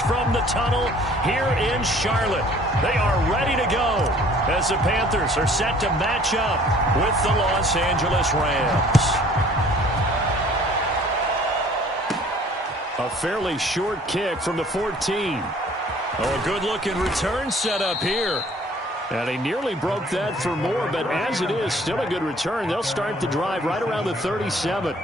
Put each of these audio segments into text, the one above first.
coverage from the tunnel here in Charlotte. They are ready to go as the Panthers are set to match up with the Los Angeles Rams. A fairly short kick from the 14. Oh, a good-looking return set up here. And he nearly broke that for more, but as it is, still a good return. They'll start the drive right around the 37.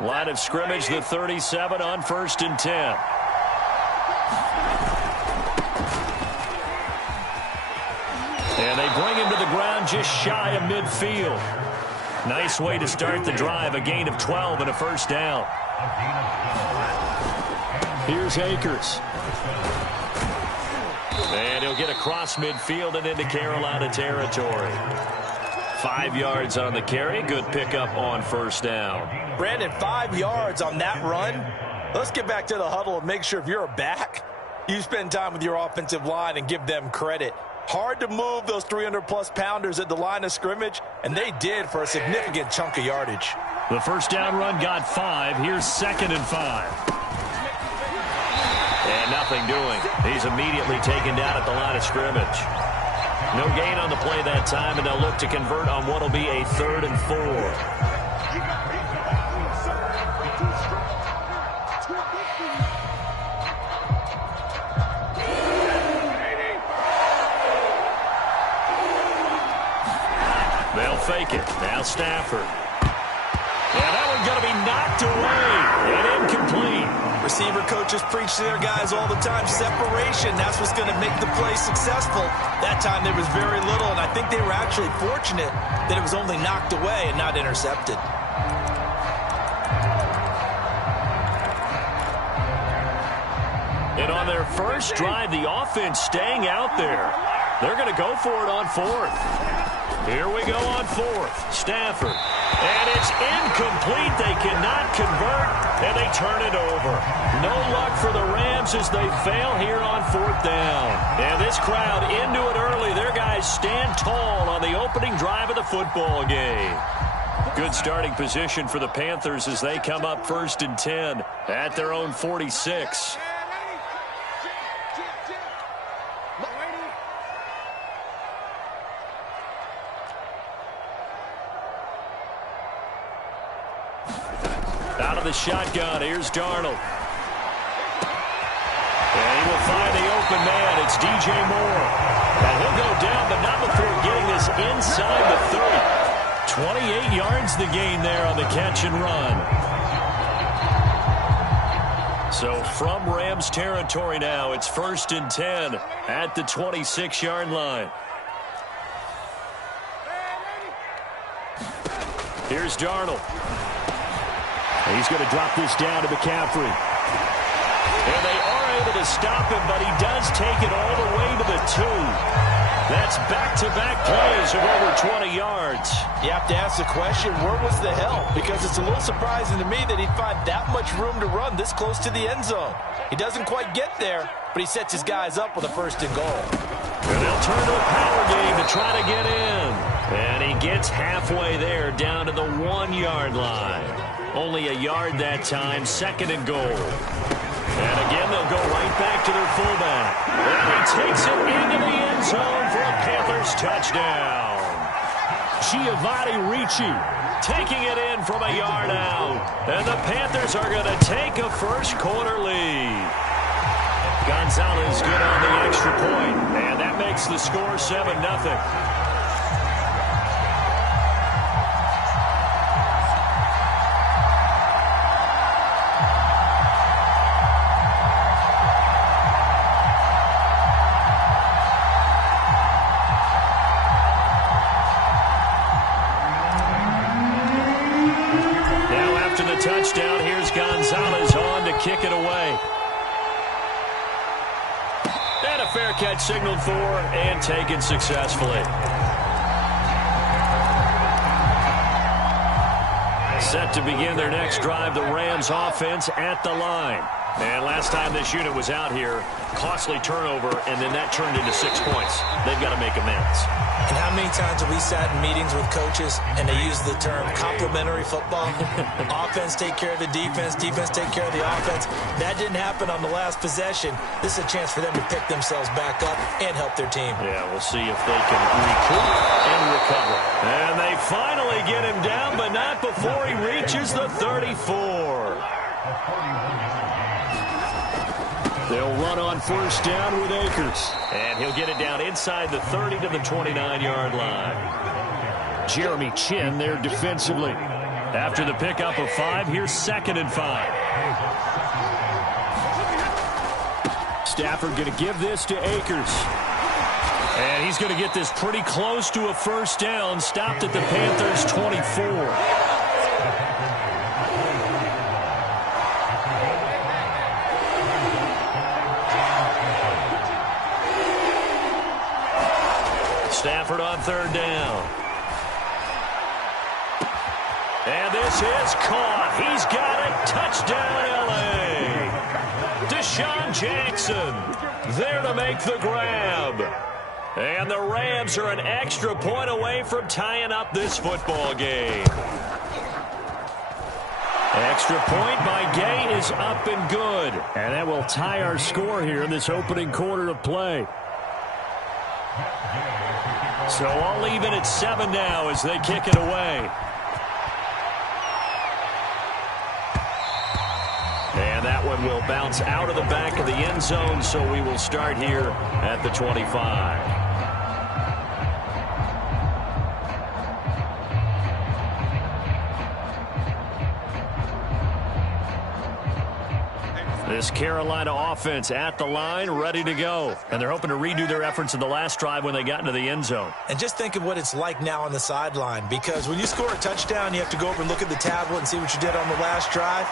Line of scrimmage, the 37 on 1st and 10. And they bring him to the ground just shy of midfield. Nice way to start the drive, a gain of 12 and a first down. Here's Akers. And he'll get across midfield and into Carolina territory. 5 yards on the carry. Good pickup on first down. Brandon, 5 yards on that run. Let's get back to the huddle and make sure if you're a back, you spend time with your offensive line and give them credit. Hard to move those 300-plus pounders at the line of scrimmage, and they did for a significant chunk of yardage. The first down run got 5. Here's 2nd and 5. And nothing doing. He's immediately taken down at the line of scrimmage. No gain on the play that time, and they'll look to convert on what will be a 3rd and 4. They'll fake it. Now Stafford. Yeah, that one's going to be knocked away and incomplete. Receiver coaches preach to their guys all the time. Separation, that's what's going to make the play successful. That time there was very little, and I think they were actually fortunate that it was only knocked away and not intercepted. And on their first drive, the offense staying out there. They're going to go for it on 4th. Here we go on 4th. Stafford. And it's incomplete. They cannot convert, and they turn it over. No luck for the Rams as they fail here on 4th down. And this crowd into it early. Their guys stand tall on the opening drive of the football game. Good starting position for the Panthers as they come up 1st and 10 at their own 46. Out of the shotgun, here's Darnold. And he will find the open man. It's DJ Moore. And he'll go down, but not before getting this inside the 30. 28 yards the gain there on the catch and run. So from Rams territory now, it's 1st and 10 at the 26-yard line. Here's Darnold. He's going to drop this down to McCaffrey. And they are able to stop him, but he does take it all the way to the 2. That's back-to-back plays of over 20 yards. You have to ask the question, where was the help? Because it's a little surprising to me that he'd find that much room to run this close to the end zone. He doesn't quite get there, but he sets his guys up with a 1st and goal. And they'll turn to a power game to try to get in. And he gets halfway there, down to the 1-yard line. Only a yard that time, 2nd and goal. And again, they'll go right back to their fullback. And he takes it into the end zone for a Panthers touchdown. Giovanni Ricci taking it in from a yard out. And the Panthers are going to take a first-quarter lead. Gonzalez good on the extra point, and that makes the score 7-0. Touchdown. Here's Gonzalez on to kick it away. And a fair catch signaled for and taken successfully. Set to begin their next drive, the Rams offense at the line. And last time this unit was out here, costly turnover, and then that turned into 6 points. They've got to make amends. And how many times have we sat in meetings with coaches and they use the term complementary football? Offense take care of the defense, defense take care of the offense. That didn't happen on the last possession. This is a chance for them to pick themselves back up and help their team. Yeah, we'll see if they can recoup and recover. And they finally get him down, but not before he reaches the 34. They'll run on 1st down with Akers. And he'll get it down inside the 30 to the 29-yard line. Jeremy Chin there defensively. After the pickup of 5, here's 2nd and 5. Stafford going to give this to Akers. And he's going to get this pretty close to a 1st down. Stopped at the Panthers' 24. Stafford on 3rd down. And this is caught. He's got it. Touchdown, L.A. Deshaun Jackson there to make the grab. And the Rams are an extra point away from tying up this football game. Extra point by Gay is up and good. And that will tie our score here in this opening quarter of play. So all even at 7 now as they kick it away. And that one will bounce out of the back of the end zone, so we will start here at the 25. This Carolina offense at the line, ready to go. And they're hoping to redo their efforts in the last drive when they got into the end zone. And just think of what it's like now on the sideline, because when you score a touchdown, you have to go over and look at the tablet and see what you did on the last drive.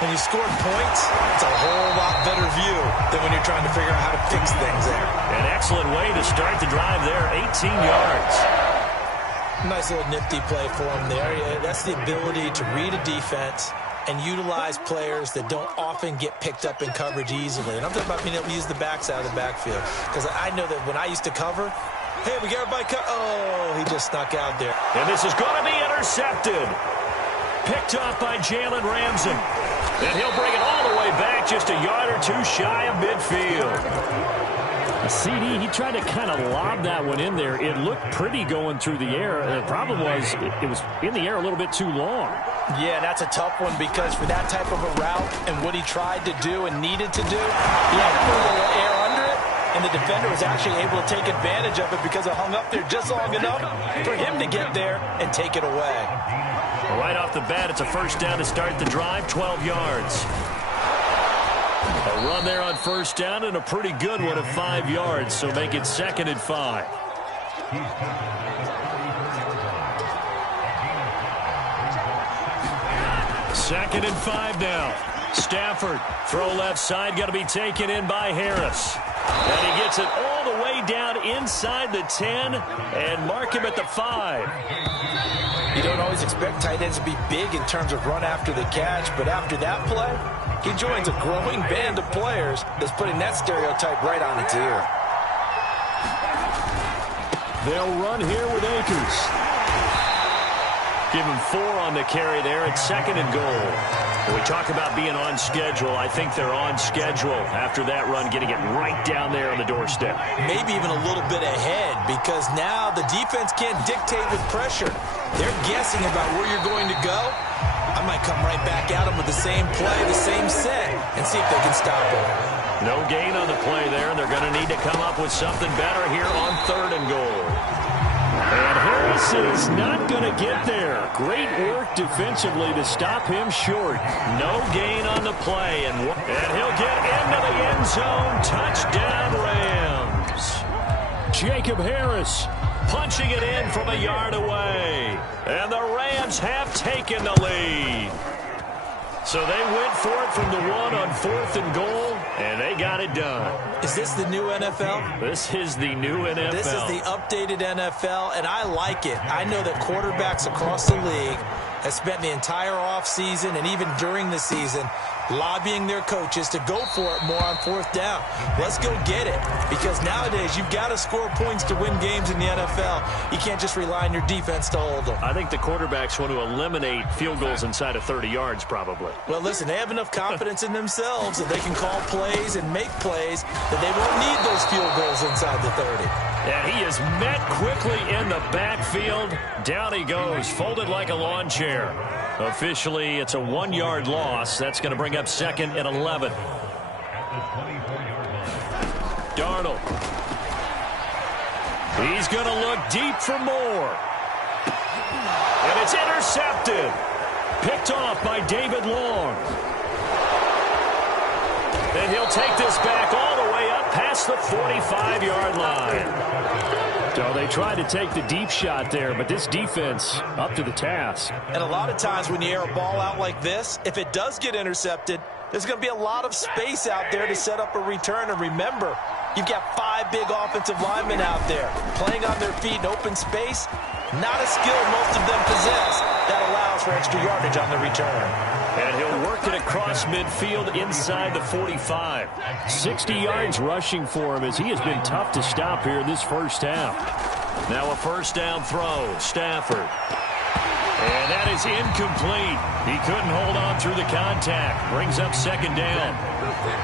When you scored points, it's a whole lot better view than when you're trying to figure out how to fix things there. An excellent way to start the drive there, 18 yards. Nice little nifty play for him there. That's the ability to read a defense and utilize players that don't often get picked up in coverage easily. And I'm talking about being able to use the backs out of the backfield. Because I know that when I used to cover, hey, we got everybody oh, he just snuck out there. And this is going to be intercepted. Picked up by Jalen Ramsey. And he'll bring it all the way back, just a yard or 2 shy of midfield. CD, he tried to kind of lob that one in there. It looked pretty going through the air. The problem was it was in the air a little bit too long. Yeah, that's a tough one because for that type of a route and what he tried to do and needed to do, he had to put a little air under it, and the defender was actually able to take advantage of it because it hung up there just long enough for him to get there and take it away. Right off the bat, it's a 1st down to start the drive, 12 yards. A run there on first down and a pretty good one of 5 yards, so make it 2nd and 5. Second and 5 now. Stafford, throw left side, got to be taken in by Harris. And he gets it all the way down inside the 10 and mark him at the 5. You don't always expect tight ends to be big in terms of run after the catch, but after that play, he joins a growing band of players that's putting that stereotype right on its ear. They'll run here with Akers. Give him 4 on the carry there at 2nd and goal. When we talk about being on schedule, I think they're on schedule after that run, getting it right down there on the doorstep. Maybe even a little bit ahead, because now the defense can't dictate with pressure. They're guessing about where you're going to go. I might come right back at them with the same play, the same set, and see if they can stop him. No gain on the play there, and they're going to need to come up with something better here on 3rd and goal. And Harris is not going to get there. Great work defensively to stop him short. No gain on the play, and he'll get into the end zone. Touchdown, Rams. Jacob Harris punching it in from a yard away. And the Rams have taken the lead. So they went for it from the 1 on 4th and goal, and they got it done. Is this the new NFL? This is the new NFL. This is the updated NFL, and I like it. I know that quarterbacks across the league have spent the entire offseason and even during the season lobbying their coaches to go for it more on 4th down. Let's go get it, because nowadays you've got to score points to win games in the NFL. You can't just rely on your defense to hold them. I think the quarterbacks want to eliminate field goals inside of 30 yards probably. Well, listen, they have enough confidence in themselves that they can call plays and make plays that they won't need those field goals inside the 30. And he is met quickly in the backfield. Down he goes, folded like a lawn chair. Officially, it's a 1-yard loss. That's going to bring up 2nd and 11. Darnold. He's going to look deep for more. And it's intercepted. Picked off by David Long. And he'll take this back all the way up past the 45-yard line. So they tried to take the deep shot there, but this defense up to the task. And a lot of times when you air a ball out like this, if it does get intercepted, there's going to be a lot of space out there to set up a return. And remember, you've got 5 big offensive linemen out there playing on their feet in open space. Not a skill most of them possess that allows for extra yardage on the return. And he'll work it across midfield inside the 45. 60 yards rushing for him as he has been tough to stop here in this first half. Now a first down throw. Stafford. And that is incomplete. He couldn't hold on through the contact. Brings up 2nd down.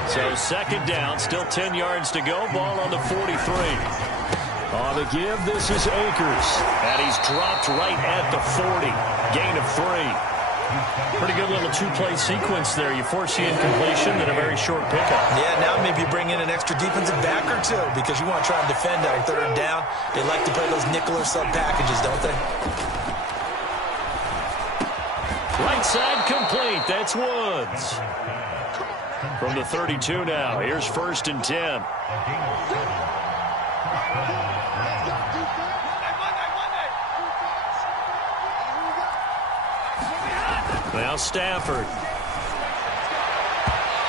So 2nd down, still 10 yards to go. Ball on the 43. On the give, this is Akers. And he's dropped right at the 40. Gain of 3. Pretty good little 2-play sequence there. You force the incompletion and a very short pickup. Yeah, now maybe you bring in an extra defensive back or 2 because you want to try and defend on 3rd down. They like to play those nickel or sub packages, don't they? Right side complete. That's Woods. From the 32 now. Here's 1st and 10. Now Stafford.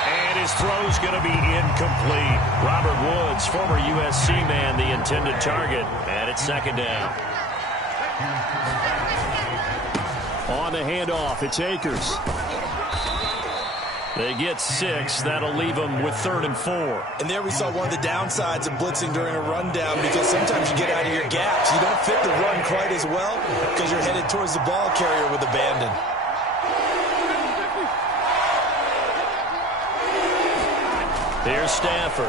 And his throw's going to be incomplete. Robert Woods, former USC man, the intended target. And it's 2nd down. On the handoff, it's Akers. They get 6. That'll leave them with 3rd and 4. And there we saw one of the downsides of blitzing during a rundown, because sometimes you get out of your gaps. You don't fit the run quite as well because you're headed towards the ball carrier with abandon. Here's Stafford.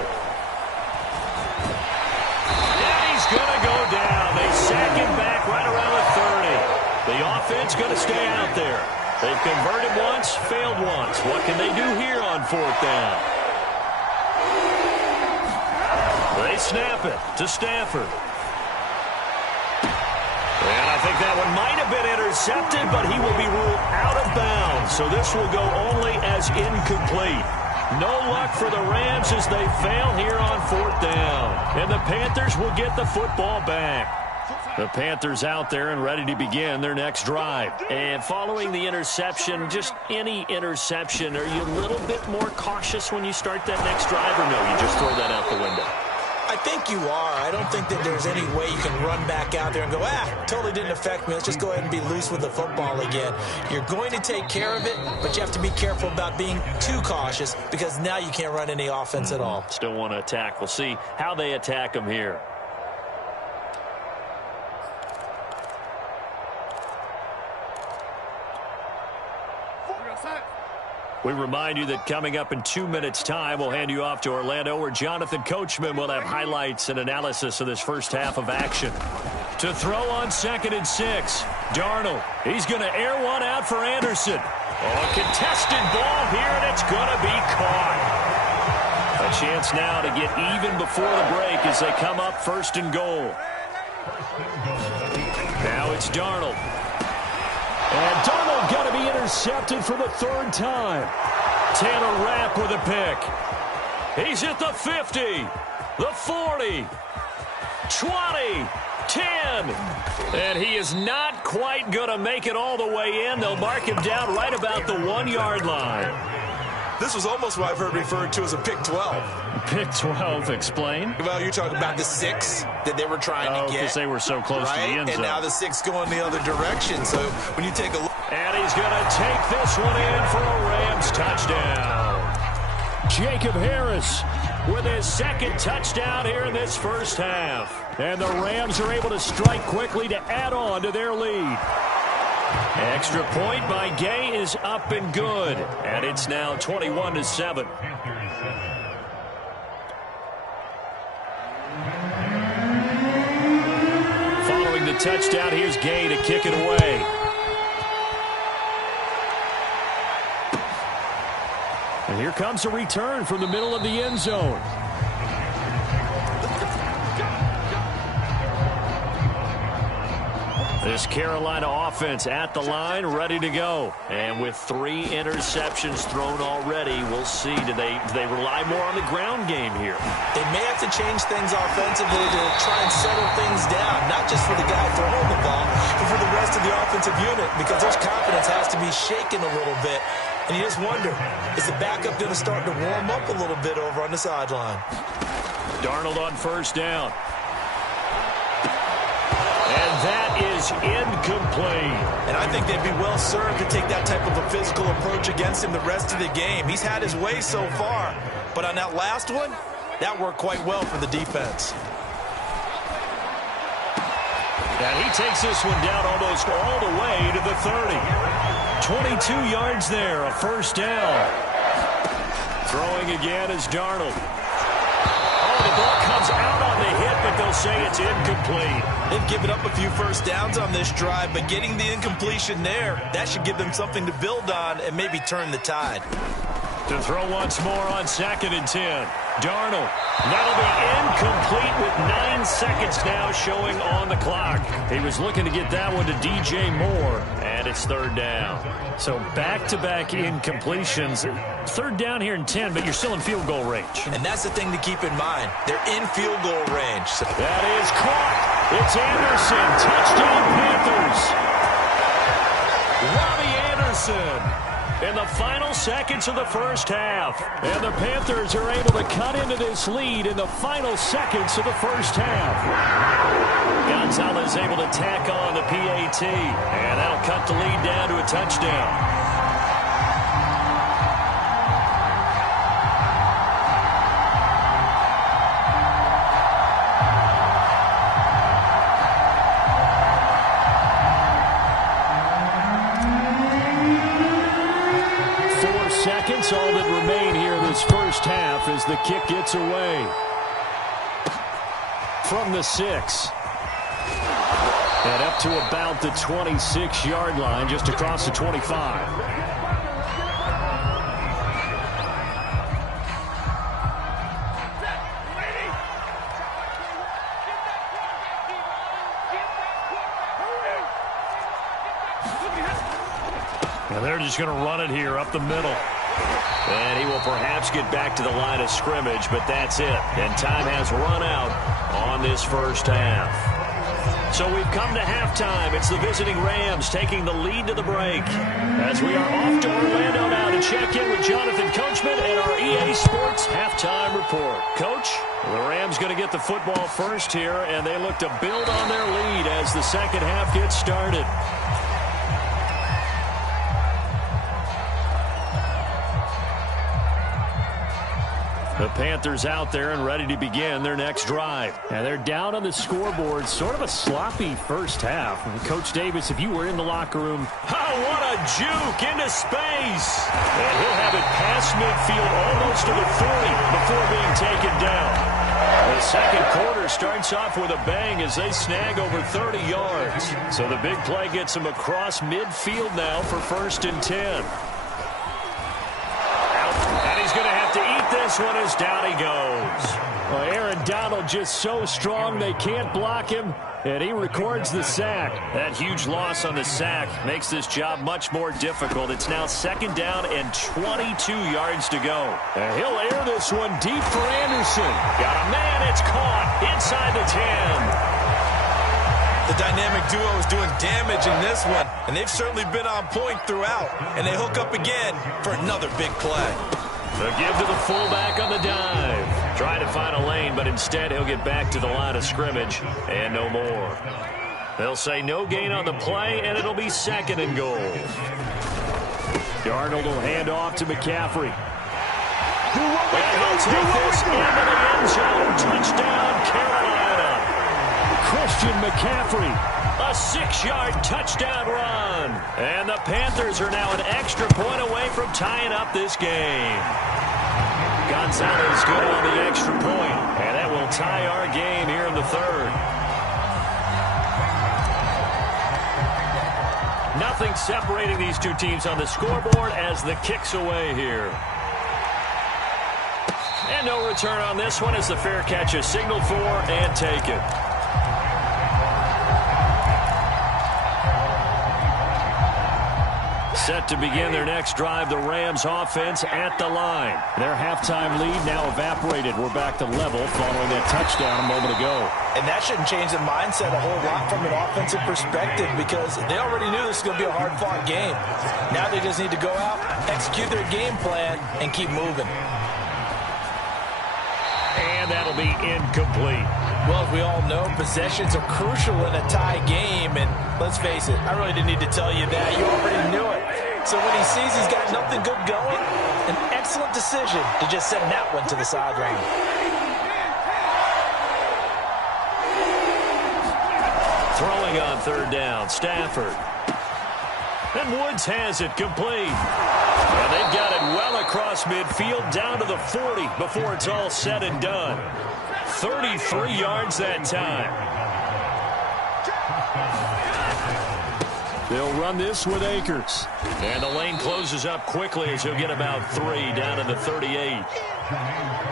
And he's going to go down. They sack him back right around the 30. The offense going to stay out there. They've converted once, failed once. What can they do here on 4th down? They snap it to Stafford. And I think that one might have been intercepted, but he will be ruled out of bounds. So this will go only as incomplete. No luck for the Rams as they fail here on 4th down. And the Panthers will get the football back. The Panthers out there and ready to begin their next drive. And following the interception, just any interception, are you a little bit more cautious when you start that next drive, or no, you just throw that out the window? I think you are. I don't think that there's any way you can run back out there and go, totally didn't affect me. Let's just go ahead and be loose with the football again. You're going to take care of it, but you have to be careful about being too cautious because now you can't run any offense at all. Still want to attack. We'll see how they attack them here. We remind you that coming up in 2 minutes' time, we'll hand you off to Orlando, where Jonathan Coachman will have highlights and analysis of this first half of action. To throw on 2nd and 6, Darnold. He's going to air one out for Anderson. A contested ball here, and it's going to be caught. A chance now to get even before the break as they come up 1st and goal. Now it's Darnold. And Darnold going to be intercepted for the 3rd time. Taylor Rapp with a pick. He's at the 50, the 40, 20, 10. And he is not quite going to make it all the way in. They'll mark him down right about the 1-yard line. This was almost what I've heard referred to as a pick 12. Pick 12, explain. Well, you're talking about the 6 that they were trying to get. Because they were so close to the end zone. And now the 6 going the other direction. So when you take a look. And he's going to take this one in for a Rams touchdown. Jacob Harris with his 2nd touchdown here in this first half. And the Rams are able to strike quickly to add on to their lead. Extra point by Gay is up and good. And it's now 21-7. Following the touchdown, here's Gay to kick it away. And here comes a return from the middle of the end zone. This Carolina offense at the line, ready to go. And with 3 interceptions thrown already, we'll see. Do they rely more on the ground game here? They may have to change things offensively to try and settle things down, not just for the guy throwing the ball, but for the rest of the offensive unit, because their confidence has to be shaken a little bit. And you just wonder, is the backup going to start to warm up a little bit over on the sideline? Darnold on 1st down. And that is incomplete. And I think they'd be well served to take that type of a physical approach against him the rest of the game. He's had his way so far. But on that last one, that worked quite well for the defense. And he takes this one down almost all the way to the 30. 22 yards there, a 1st down. Throwing again is Darnold. Oh, the ball comes out on the hit, but they'll say it's incomplete. They've given up a few 1st downs on this drive, but getting the incompletion there, that should give them something to build on and maybe turn the tide. To throw once more on 2nd and 10. Darnold. That'll be incomplete with 9 seconds now showing on the clock. He was looking to get that one to DJ Moore, and it's 3rd down. So back-to-back incompletions. 3rd down here in 10, but you're still in field goal range. And that's the thing to keep in mind. They're in field goal range. So that is caught. It's Anderson. Touchdown Panthers. Robbie Anderson in the final seconds of the first half. And the Panthers are able to cut into this lead in the final seconds of the first half. Gonzalez able to tack on the PAT. And that'll cut the lead down to a touchdown. Seconds, all that remain here this first half as the kick gets away from the 6 and up to about the 26-yard line, just across the 25. And they're just going to run it here up the middle. And he will perhaps get back to the line of scrimmage, but that's it. And time has run out on this first half. So we've come to halftime. It's the visiting Rams taking the lead to the break. As we are off to Orlando now to check in with Jonathan Coachman and our EA Sports halftime report. Coach, the Rams going to get the football first here, and they look to build on their lead as the second half gets started. The Panthers out there and ready to begin their next drive. And they're down on the scoreboard. Sort of a sloppy first half. Coach Davis, if you were in the locker room. Oh, what a juke into space. And he'll have it past midfield almost to the 40 before being taken down. The second quarter starts off with a bang as they snag over 30 yards. So the big play gets them across midfield now for 1st and 10. And he's going to have to eat this one as down he goes. Well, Aaron Donald just so strong they can't block him, and he records the sack. That huge loss on the sack makes this job much more difficult. It's now 2nd down and 22 yards to go. And he'll air this one deep for Anderson. Got a man, it's caught inside the 10. The dynamic duo is doing damage in this one, and they've certainly been on point throughout. And they hook up again for another big play. The give to the fullback on the dive. Trying to find a lane, but instead he'll get back to the line of scrimmage and no more. They'll say no gain on the play, and it'll be 2nd and goal. Darnold will hand off to McCaffrey. And he'll take this into the end zone. Touchdown, Carolina. Christian McCaffrey. A 6-yard touchdown run. And the Panthers are now an extra point away from tying up this game. Gonzalez good on the extra point, and that will tie our game here in the 3rd. Nothing separating these two teams on the scoreboard as the kick's away here. And no return on this one as the fair catch is signaled for and taken. Set to begin their next drive, the Rams offense at the line. Their halftime lead now evaporated. We're back to level following that touchdown a moment ago. And that shouldn't change the mindset a whole lot from an offensive perspective because they already knew this was going to be a hard-fought game. Now they just need to go out, execute their game plan, and keep moving. And that'll be incomplete. Well, as we all know, possessions are crucial in a tie game, and let's face it, I really didn't need to tell you that. You already knew it. So when he sees he's got nothing good going, an excellent decision to just send that one to the sideline. Throwing on 3rd down, Stafford. And Woods has it complete. And they've got it well across midfield down to the 40 before it's all said and done. 33 yards that time. They'll run this with Akers. And the lane closes up quickly as he'll get about 3 down to the 38.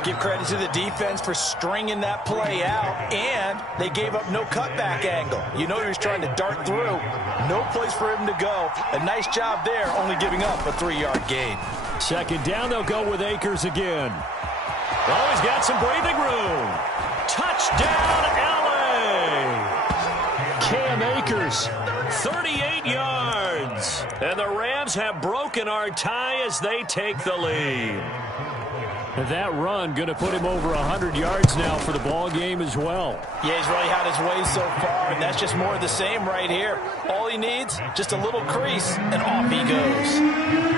Give credit to the defense for stringing that play out, and they gave up no cutback angle. You know he was trying to dart through. No place for him to go. A nice job there, only giving up a 3-yard gain. 2nd down, they'll go with Akers again. Oh, he's got some breathing room. Touchdown, LA! Cam Akers. 38 yards. And the Rams have broken our tie as they take the lead. And that run going to put him over 100 yards now for the ball game as well. Yeah, he's really had his way so far, and that's just more of the same right here. All he needs, just a little crease, and off he goes.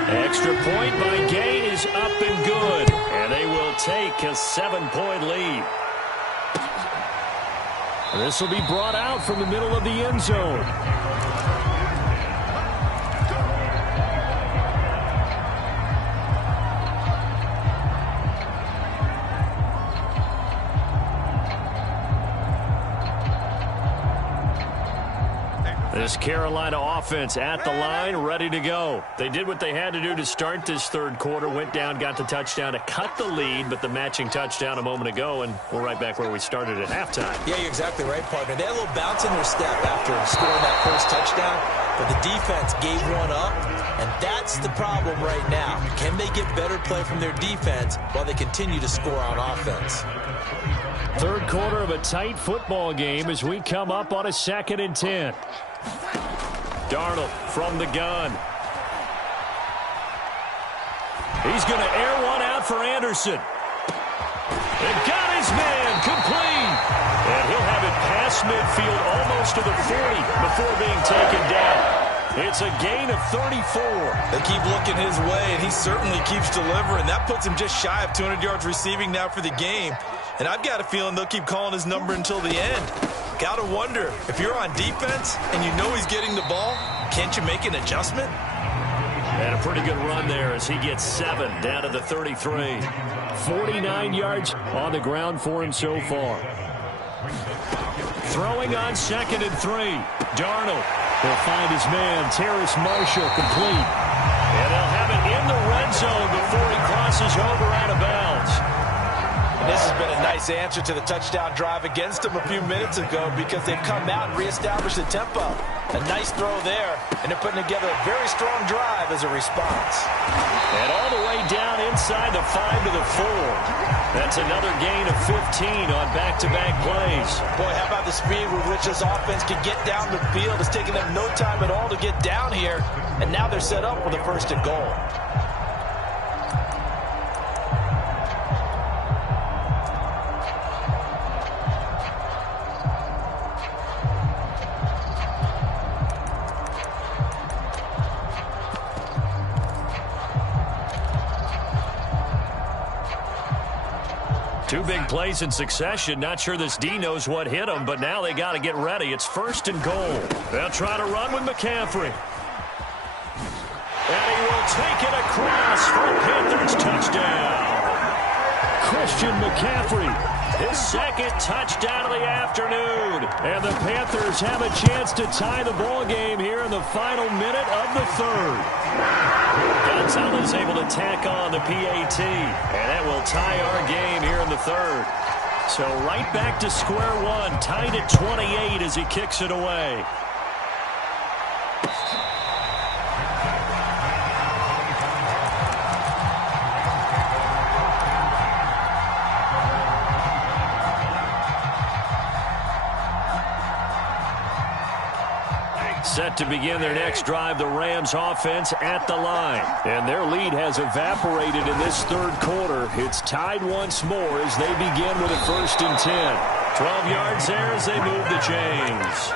Extra point by Gay is up and good. And they will take a 7-point lead. This will be brought out from the middle of the end zone. This Carolina offense at the line, ready to go. They did what they had to do to start this 3rd quarter, went down, got the touchdown to cut the lead, but the matching touchdown a moment ago, and we're right back where we started at halftime. Yeah, you're exactly right, partner. They had a little bounce in their step after scoring that first touchdown, but the defense gave one up, And that's the problem right now. Can they get better play from their defense while they continue to score on offense? Third quarter of a tight football game as we come up on a 2nd and 10. Darnold from the gun. He's going to air one out for Anderson. And got his man complete. And he'll have it past midfield almost to the 40 before being taken down. It's a gain of 34. They keep looking his way, and he certainly keeps delivering. That puts him just shy of 200 yards receiving now for the game. And I've got a feeling they'll keep calling his number until the end. Got to wonder, if you're on defense and you know he's getting the ball, can't you make an adjustment? And a pretty good run there as he gets 7 down to the 33. 49 yards on the ground for him so far. Throwing on 2nd and 3. Darnold will find his man, Terrace Marshall, complete. And they'll have it in the red zone before he crosses over out of bounds. And this has been a nice answer to the touchdown drive against them a few minutes ago because they've come out and reestablished the tempo. A nice throw there, and they're putting together a very strong drive as a response. And all the way down inside the 5 to the 4. That's another gain of 15 on back-to-back plays. Boy, how about the speed with which this offense can get down the field? It's taken them no time at all to get down here, and now they're set up for the 1st and goal. Two big plays in succession. Not sure this D knows what hit him, but now they got to get ready. It's 1st and goal. They'll try to run with McCaffrey. And he will take it across for a Panthers touchdown. Christian McCaffrey, his 2nd touchdown of the afternoon. And the Panthers have a chance to tie the ball game here in the final minute of the 3rd. Gonzalez able to tack on the PAT, and that will tie our game here in the 3rd. So right back to square one, tied at 28 as he kicks it away. Set to begin their next drive, the Rams offense at the line. And their lead has evaporated in this 3rd quarter. It's tied once more as they begin with a 1st and 10. 12 yards there as they move the chains.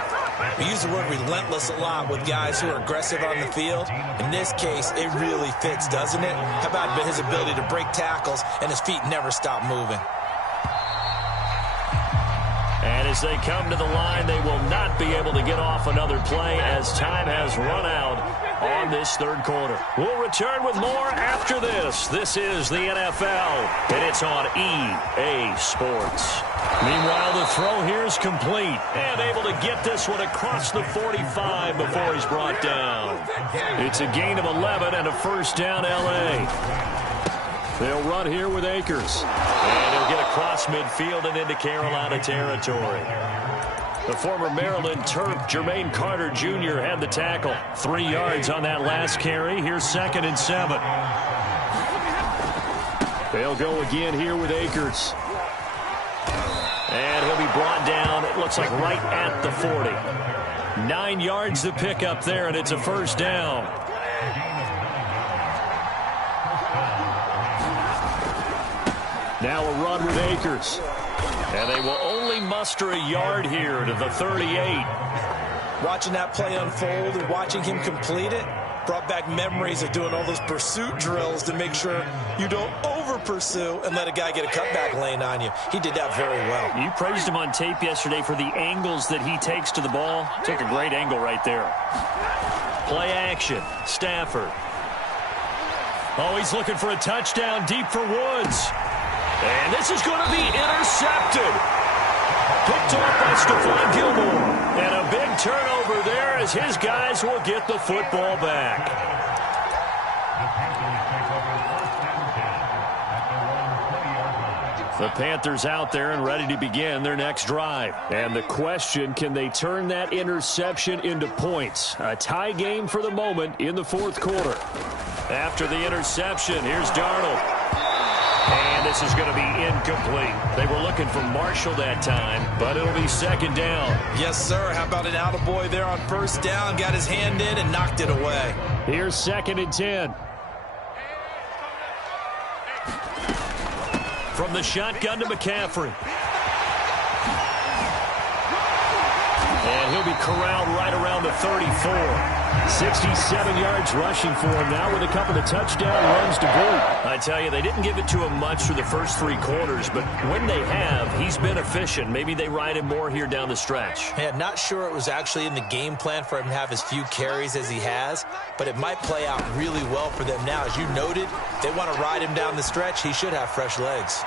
We use the word relentless a lot with guys who are aggressive on the field. In this case, it really fits, doesn't it? How about his ability to break tackles and his feet never stop moving? And as they come to the line, they will not be able to get off another play as time has run out on this 3rd quarter. We'll return with more after this. This is the NFL, and it's on EA Sports. Meanwhile, the throw here is complete and able to get this one across the 45 before he's brought down. It's a gain of 11 and a 1st down L.A. They'll run here with Akers. And he'll get across midfield and into Carolina territory. The former Maryland Terp, Jermaine Carter Jr. had the tackle. 3 yards on that last carry. Here's 2nd and 7. They'll go again here with Akers. And he'll be brought down, it looks like right at the 40. 9 yards to pick up there, and it's a 1st down. Now a run with Akers. And they will only muster a yard here to the 38. Watching that play unfold and watching him complete it brought back memories of doing all those pursuit drills to make sure you don't over-pursue and let a guy get a cutback lane on you. He did that very well. You praised him on tape yesterday for the angles that he takes to the ball. Took a great angle right there. Play action. Stafford. Oh, he's looking for a touchdown deep for Woods. And this is going to be intercepted. Picked off by Stephon Gilmore. And a big turnover there as his guys will get the football back. The Panthers out there and ready to begin their next drive. And the question, can they turn that interception into points? A tie game for the moment in the fourth quarter. After the interception, here's Darnold. And this is going to be incomplete. They were looking for Marshall that time, but it'll be second down. Yes, sir. How about an attaboy there on first down? Got his hand in and knocked it away. Here's 2nd and 10. From the shotgun to McCaffrey. And he'll be corralled right around the 34. 67 yards rushing for him now with a couple of touchdown runs to boot. I tell you, they didn't give it to him much for the first 3 quarters, but when they have, he's been efficient. Maybe they ride him more here down the stretch. Yeah, not sure it was actually in the game plan for him to have as few carries as he has, but it might play out really well for them now. As you noted, they want to ride him down the stretch. He should have fresh legs.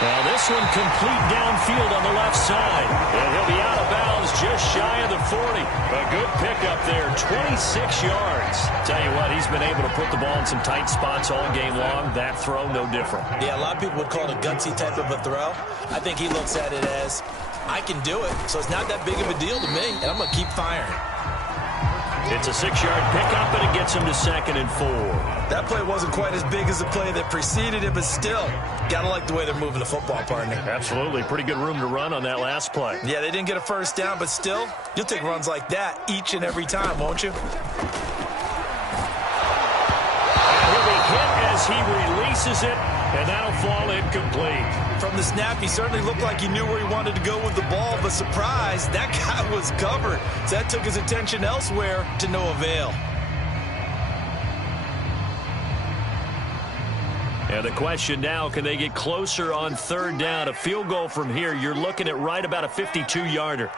Now this one complete downfield on the left side. And he'll be out of bounds just shy of the 40. A good pickup there, 26 yards. Tell you what, he's been able to put the ball in some tight spots all game long. That throw, no different. Yeah, a lot of people would call it a gutsy type of a throw. I think he looks at it as, I can do it, so it's not that big of a deal to me, and I'm going to keep firing. It's a 6-yard pickup, and it gets him to 2nd and 4. That play wasn't quite as big as the play that preceded it, but still, gotta like the way they're moving the football, partner. Absolutely. Pretty good room to run on that last play. Yeah, they didn't get a first down, but still, you'll take runs like that each and every time, won't you? And he'll be hit as he releases it, and that'll fall incomplete. From the snap, he certainly looked like he knew where he wanted to go with the ball, but surprise, that guy was covered. So that took his attention elsewhere to no avail. And the question now, can they get closer on 3rd down? A field goal from here, you're looking at right about a 52-yarder.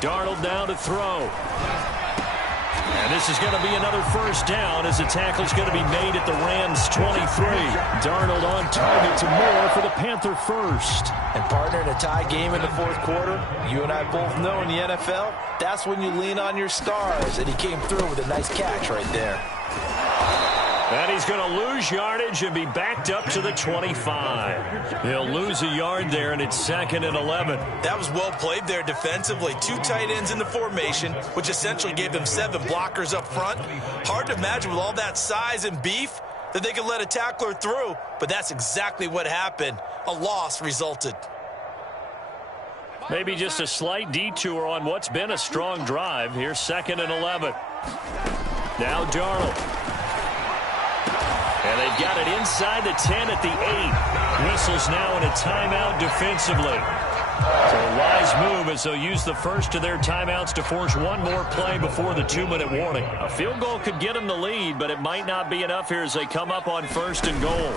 Darnold now to throw. And this is going to be another first down as the tackle's going to be made at the Rams' 23. Darnold on target to Moore for the Panther first. And partner, in a tie game in the fourth quarter, you and I both know in the NFL, that's when you lean on your stars. And he came through with a nice catch right there. And he's going to lose yardage and be backed up to the 25. He'll lose a yard there, and it's 2nd and 11. That was well played there defensively. 2 tight ends in the formation, which essentially gave them 7 blockers up front. Hard to imagine with all that size and beef that they could let a tackler through, but that's exactly what happened. A loss resulted. Maybe just a slight detour on what's been a strong drive. Here's 2nd and 11. Now Darnold. And they've got it inside the 10 at the 8. Whistles now in a timeout defensively. So a wise move as they'll use the first of their timeouts to force one more play before the 2-minute warning. A field goal could get them the lead, but it might not be enough here as they come up on 1st and goal.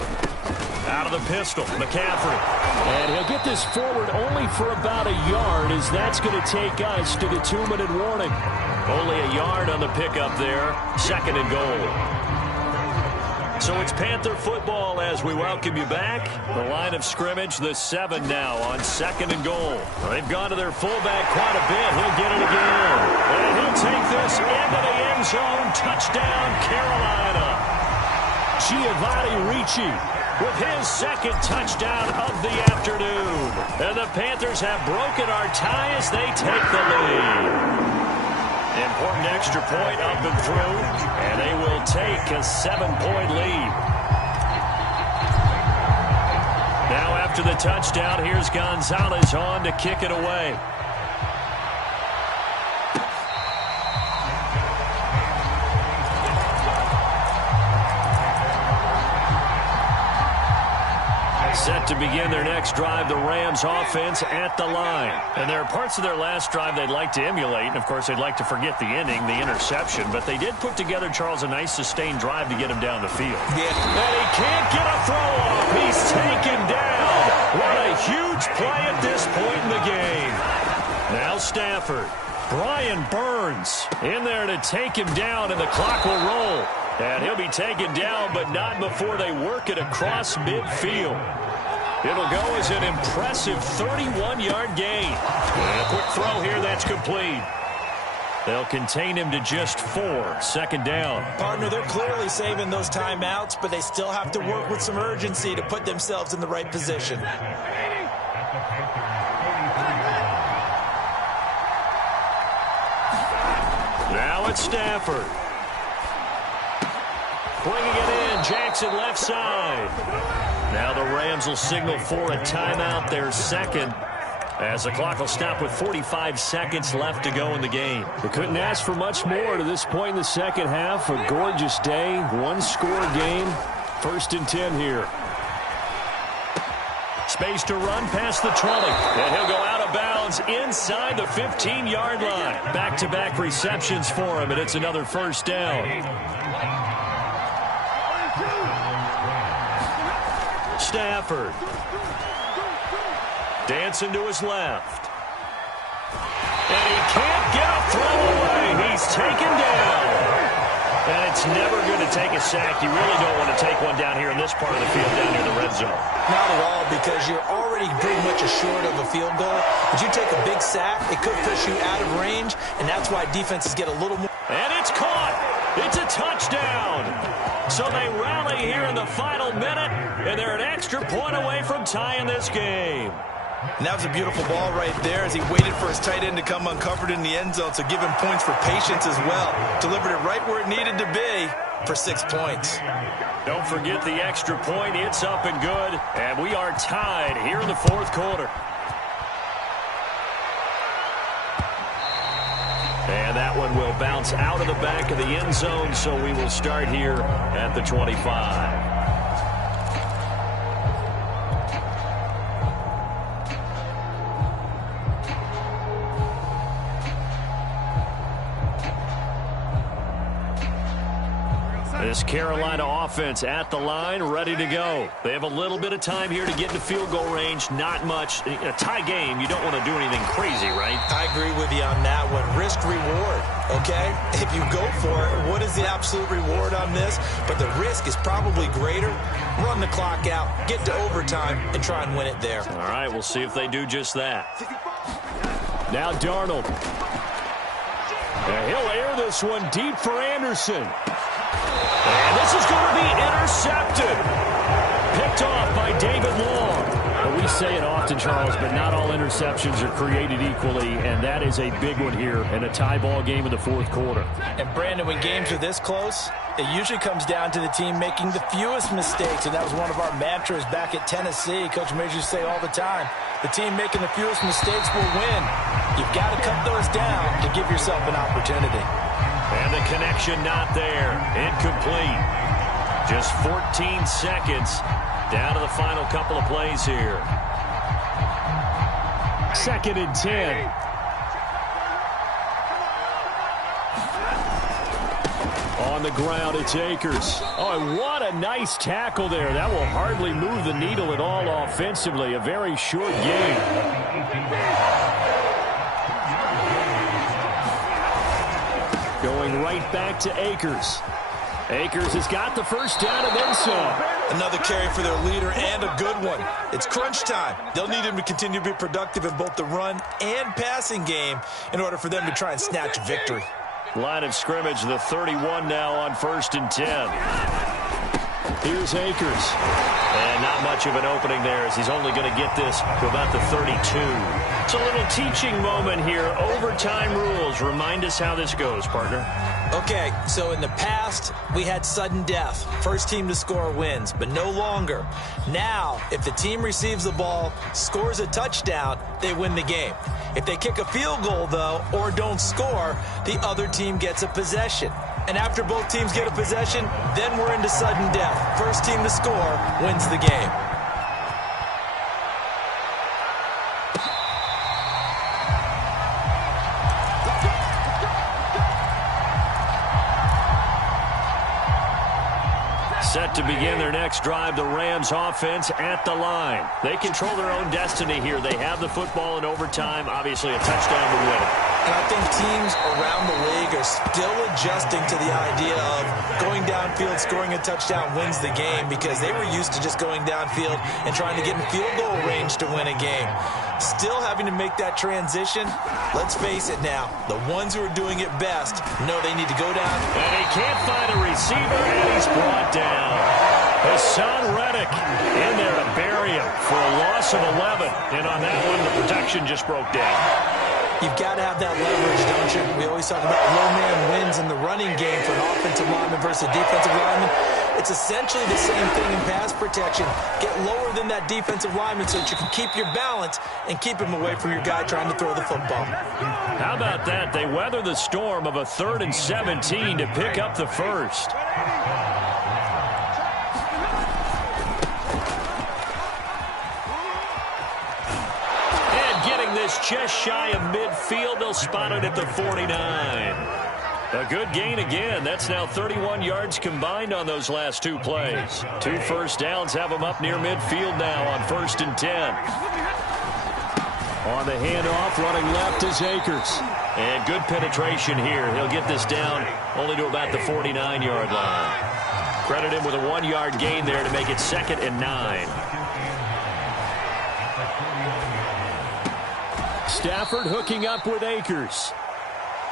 Out of the pistol, McCaffrey. And he'll get this forward only for about a yard, as that's going to take us to the 2-minute warning. Only a yard on the pickup there. 2nd and goal. So it's Panther football as we welcome you back. The line of scrimmage, the 7 now on 2nd and goal. They've gone to their fullback quite a bit. He'll get it again. And he'll take this into the end zone. Touchdown, Carolina. Giovanni Ricci with his 2nd touchdown of the afternoon. And the Panthers have broken our tie as they take the lead. Important extra point up and through, and they will take a 7-point lead. Now after the touchdown, here's Gonzalez on to kick it away. Set to begin their next drive, the Rams offense at the line. And there are parts of their last drive they'd like to emulate. And, of course, they'd like to forget the ending, the interception. But they did put together, Charles, a nice sustained drive to get him down the field. Yeah. And he can't get a throw off. He's taken down. What a huge play at this point in the game. Now Stafford. Brian Burns in there to take him down, and the clock will roll. And he'll be taken down, but not before they work it across midfield. It'll go as an impressive 31-yard gain. And a quick throw here, that's complete. They'll contain him to just 4. Second down. Partner, they're clearly saving those timeouts, but they still have to work with some urgency to put themselves in the right position. Now it's Stafford. Bringing it in, Jackson left side. Now the Rams will signal for a timeout, their second, as the clock will stop with 45 seconds left to go in the game. We couldn't ask for much more to this point in the second half. A gorgeous day, one-score game. 1st and 10 here. Space to run past the 20. And he'll go out of bounds inside the 15-yard line. Back-to-back receptions for him, and it's another first down. Stafford. Dancing to his left. And he can't get a throw away. He's taken down. And it's never going to take a sack. You really don't want to take one down here in this part of the field, down near the red zone. Not at all, because you're already pretty much assured of a field goal. But you take a big sack, it could push you out of range, and that's why defenses get a little more. And it's caught. It's a touchdown. So they rally here in the final minute, and they're an extra point away from tying this game. And that was a beautiful ball right there as he waited for his tight end to come uncovered in the end zone, so give him points for patience as well. Delivered it right where it needed to be for 6 points. Don't forget the extra point. It's up and good, and we are tied here in the 4th quarter. And that one will bounce out of the back of the end zone, so we will start here at the 25. This Carolina offense at the line, ready to go. They have a little bit of time here to get into field goal range. Not much. In a tie game, you don't want to do anything crazy, right? I agree with you on that one. Risk reward, okay? If you go for it, what is the absolute reward on this? But the risk is probably greater. Run the clock out, get to overtime, and try and win it there. All right, we'll see if they do just that. Now Darnold. And he'll air this one deep for Anderson. And this is going to be intercepted. Picked off by David Long. Well, we say it often, Charles, but not all interceptions are created equally, and that is a big one here in a tie ball game in the 4th quarter. And, Brandon, when games are this close, it usually comes down to the team making the fewest mistakes, and that was one of our mantras back at Tennessee. Coach Majors used to say all the time, the team making the fewest mistakes will win. You've got to cut those down to give yourself an opportunity. And the connection not there. Incomplete. Just 14 seconds down to the final couple of plays here. 2nd and 10. On the ground, it's Akers. Oh, and what a nice tackle there. That will hardly move the needle at all offensively. A very short game. Going right back to Akers. Akers has got the first down and then some. Another carry for their leader and a good one. It's crunch time. They'll need him to continue to be productive in both the run and passing game in order for them to try and snatch victory. Line of scrimmage, the 31 now on 1st and 10. Here's Akers. And not much of an opening there as he's only going to get this to about the 32. It's a little teaching moment here. Overtime rules. Remind us how this goes, partner. Okay, so in the past, we had sudden death. First team to score wins, but no longer. Now, if the team receives the ball, scores a touchdown, they win the game. If they kick a field goal, though, or don't score, the other team gets a possession. And after both teams get a possession, then we're into sudden death. First team to score wins the game. Set to begin their next drive, the Rams offense at the line. They control their own destiny here. They have the football in overtime. Obviously, a touchdown to win it. And I think teams around the league are still adjusting to the idea of going downfield, scoring a touchdown wins the game, because they were used to just going downfield and trying to get in field goal range to win a game. Still having to make that transition. Let's face it now, the ones who are doing it best know they need to go down. And he can't find a receiver, and he's brought down. Hassan Reddick in there to bury him for a loss of 11. And on that one, the protection just broke down. You've got to have that leverage, don't you? We always talk about low man wins in the running game for an offensive lineman versus a defensive lineman. It's essentially the same thing in pass protection. Get lower than that defensive lineman so that you can keep your balance and keep him away from your guy trying to throw the football. How about that? They weather the storm of a 3rd and 17 to pick up the first. Just shy of midfield. They'll spot it at the 49. A good gain again. That's now 31 yards combined on those last 2 plays. 2 first downs have them up near midfield now on 1st and 10. On the handoff, running left is Akers. And good penetration here. He'll get this down only to about the 49-yard line. Credit him with a 1-yard gain there to make it 2nd and 9. Stafford hooking up with Akers.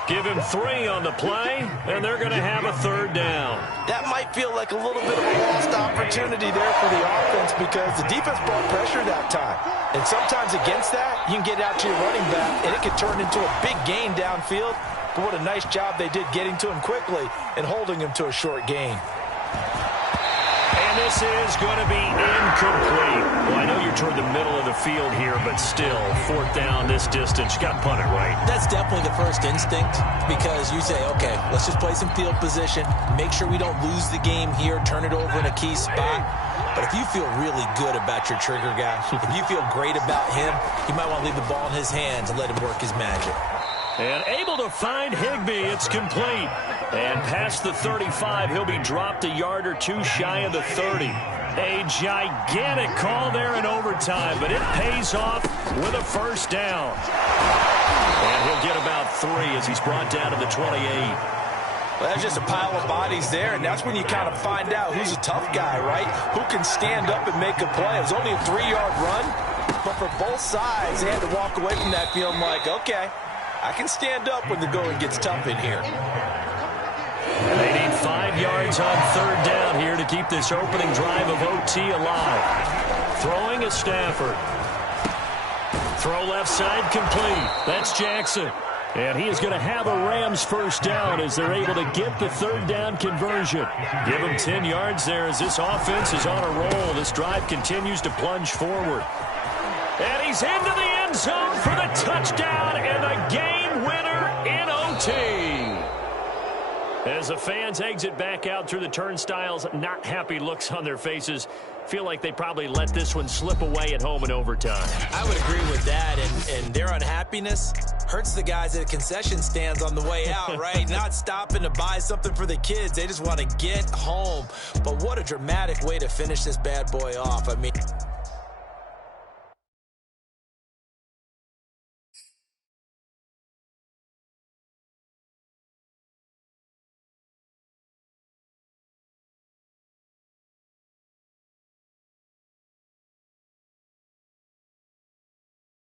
Give him 3 on the play, and they're going to have a 3rd down. That might feel like a little bit of a lost opportunity there for the offense, because the defense brought pressure that time. And sometimes against that, you can get out to your running back, and it can turn into a big gain downfield. But what a nice job they did getting to him quickly and holding him to a short gain. And this is going to be incomplete. Well, I know you're toward the middle of the field here, but still, 4th down this distance. Got to punt it right. That's definitely the first instinct, because you say, okay, let's just play some field position, make sure we don't lose the game here, turn it over in a key spot. But if you feel really good about your trigger guy, if you feel great about him, you might want to leave the ball in his hands and let him work his magic. And able to find Higbee. It's complete. And past the 35, he'll be dropped a yard or 2 shy of the 30. A gigantic call there in overtime, but it pays off with a 1st down. And he'll get about 3 as he's brought down to the 28. Well, that's just a pile of bodies there, and that's when you kind of find out who's a tough guy, right? Who can stand up and make a play. It was only a 3-yard run, but for both sides, they had to walk away from that feeling like, okay, I can stand up when the going gets tough in here. They need 5 yards on 3rd down here to keep this opening drive of OT alive. Throwing is Stafford. Throw left side complete. That's Jackson. And he is going to have a Rams 1st down as they're able to get the 3rd down conversion. Give him 10 yards there as this offense is on a roll. This drive continues to plunge forward. And he's into the end zone for the touchdown and the game winner in OT. As the fans exit back out through the turnstiles, not happy looks on their faces. Feel like they probably let this one slip away at home in overtime. I would agree with that, and their unhappiness hurts the guys at the concession stands on the way out, right? Not stopping to buy something for the kids. They just want to get home. But what a dramatic way to finish this bad boy off. I mean,